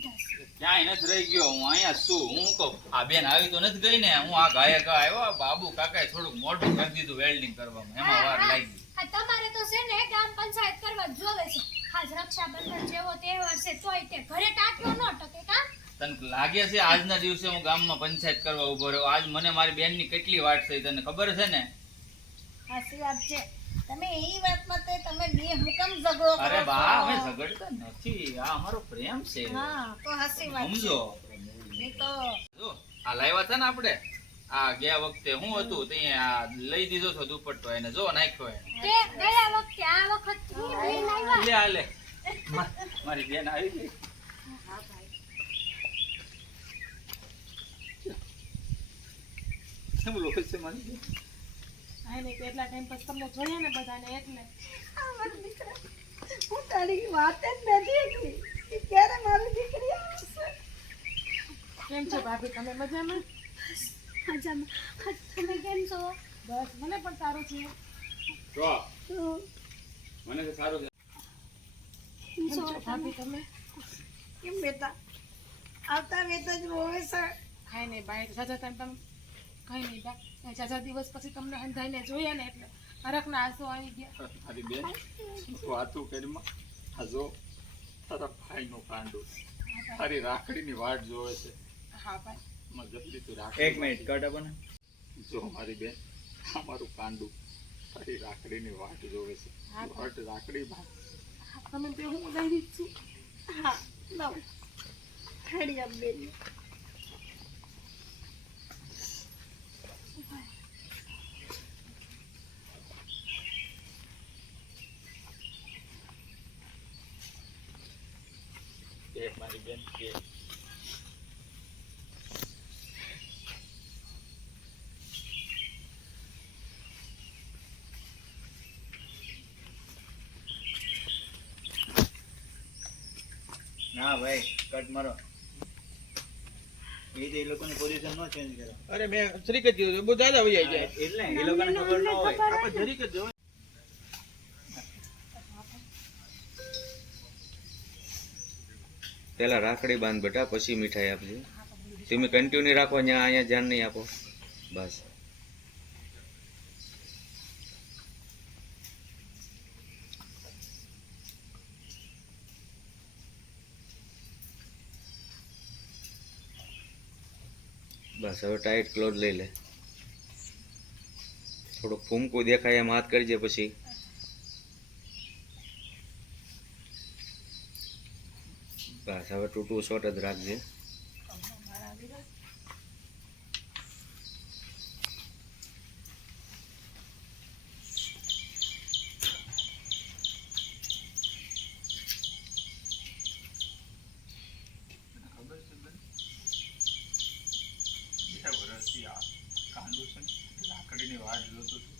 ક્યાંય નથી રહી ગયો. હું અહીંયા છું. હું કહું આ બેન આવી તો નથી ગઈ ને? હું આ ગાયક આવ્યો બાબુ કાકાએ થોડુંક મોટું કરી દીધું વેલ્ડિંગ કરવામાં. એમાં વાર લાગી. તમારે તો છે ને ગામ પંચાયત કરવા જોવે છે. આજ રક્ષાબંધન જેવો તહેવાર છે તોય તે ઘરે ટાંક્યો ન ટકે કા? તને લાગે છે આજના દિવસે હું ગામમાં પંચાયત કરવા ઊભો રહ્યો? આજ મને મારી બેનની કેટલી વાત થઈ તને ખબર છે ને? સાચી વાત છે. તમે એ વાતમાં તો ઝઘડો અરે બા અમે ઝઘડતા નથી. આ અમારો પ્રેમ છે. હા તો હસી વાત સમજો. એ તો જો આ લાવ્યા છે ને આપણે? આ ગયા વખતે હું હતું તે આ લઈ દીધો છો દુપટ્ટો એને. જો નાખ્યો એને. તે ગયા વખતે આ વખત હું. બેન આવ્યા લે. આ મારી બેન આવી ગઈ. કેમ રોવે છે મારી કેટલા ટાઈમ પછી તમને જોયા ને બધાને એટલે હું તારી વાત જ નથી કરી કે ક્યારે મારી દીકરી આવશે કેમ છો ભાભી તમે મજામાં મજામાં. હા, તમે કેમ છો બસ મને પણ સારું છે જો મને તો સારું છે કેમ કેમ છો છો ભાભી તમે કેમ બેટા આવતા વેત જ રોવે છે ખાઈ નહીં બહાર જાજા ટાઈમ તમે કઈ નહીં બા જાજા દિવસ પછી તમને અંધાઈને જોયા ને એટલે હરખના આંસુ આવી ગયા. મારી બેન વાતું કરીમાં? આ તારા ભાઈનો કાંડો તારી રાખડીની વાટ જોવે છે. હા ભાઈ. માં જલ્દી તું રાખડી એક મિનિટ કટ આપો જો મારી બેન અમારું કાંડું તારી રાખડીની વાટ જોવે છે. વાટ રાખડી ભાઈ તમે તે હું લઈ છું હા લાવ. હેડી બેન. કે મારી બેન કે ના ભાઈ કટ મારો. એ એ લોકોની પોઝિશન નો ચેન્જ કરો અરે મેં જરીક જ છે. બહુ દાદા વહી જાય. એટલે એ લોકોને ખબર ન હોય. આપણે જરીક જ પેલા રાખડી બાંધ બેટા, પછી મીઠાઈ આપજો. તમે કન્ટિન્યુ રાખો ત્યાં અહીંયા ધ્યાન નહીં આપો. બસ. બસ, હવે ટાઈટ ક્લોથ લઈ લે. થોડુંક ફૂમકું દેખાય એમ હાથ કરજે પછી. બસ, હવે ટૂટું શોર્ટ જ રાખજે. ખબર છે બેન બે વર્ષથી આ કાંડું છે ને રાખડીની વાટ જોતો છું.